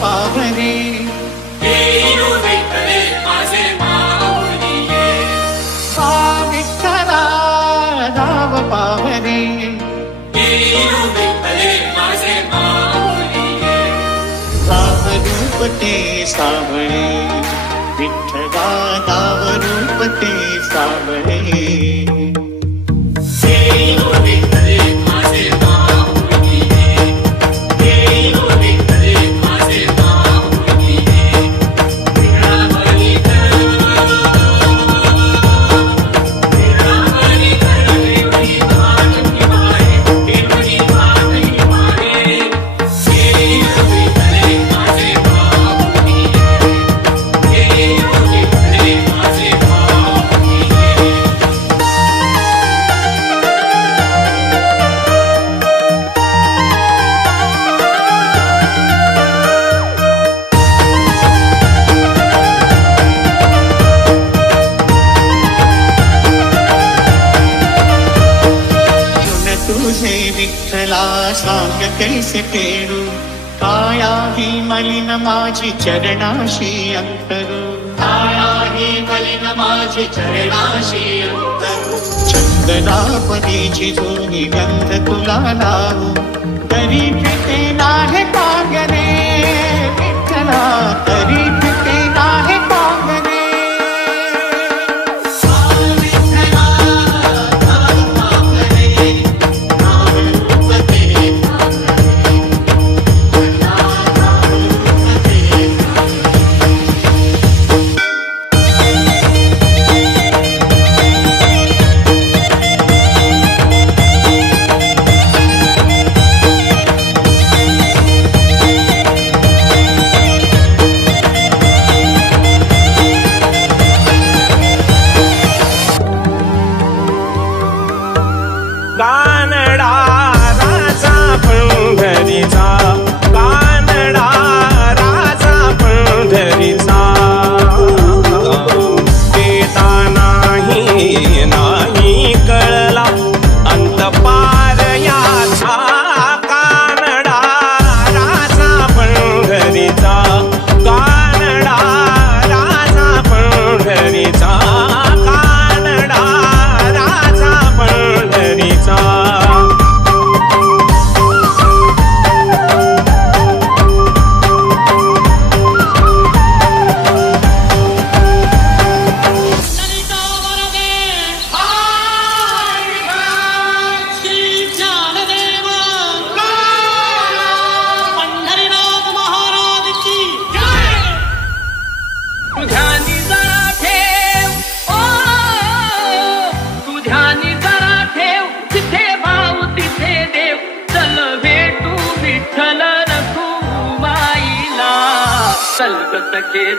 पावरे विठ्ठला नाव पावरे नाव रूप ते सावळे विठ्ठला नाव रूप ते सावळे विठ्ठला सांग कैसे फेडू काया ही मलिन माझी चरणाशी अंतरू काया ही मलिन माझी चरणाशी अंतरू चंदना परीची जुनी गंध तुला लावू तरी फिटे नाहे पागरे विठ्ठला तरी फिटे नाहे पागरे कानडा राजा पंढरीचा कानडा राजा पंढरीचा देता नाही नाही कळला अंत पार याचा कानडा राजा पंढरीचा कानडा राजा पंढरीचा कानडा राजा पंढरीचा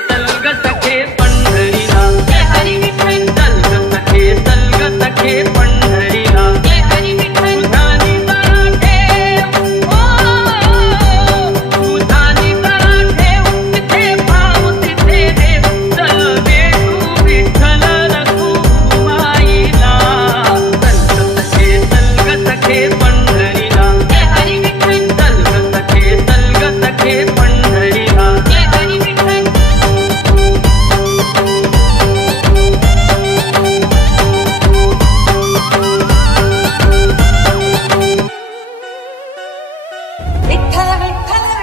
चल ग सखे पंढरीला जय हरी विठ्ठल चल ग सखे पंढरीला जय हरी विठ्ठल तुझानी करा ठेव तुझानी करा ठेव तिथे भाव तिथे देव चल भेटू विठ्ठल रखुमाईला चल ग सखे पंढरीला जय हरी विठ्ठल चल ग सखे पंढरीला जय हरी विठ्ठल विठ्ठल विठ्ठल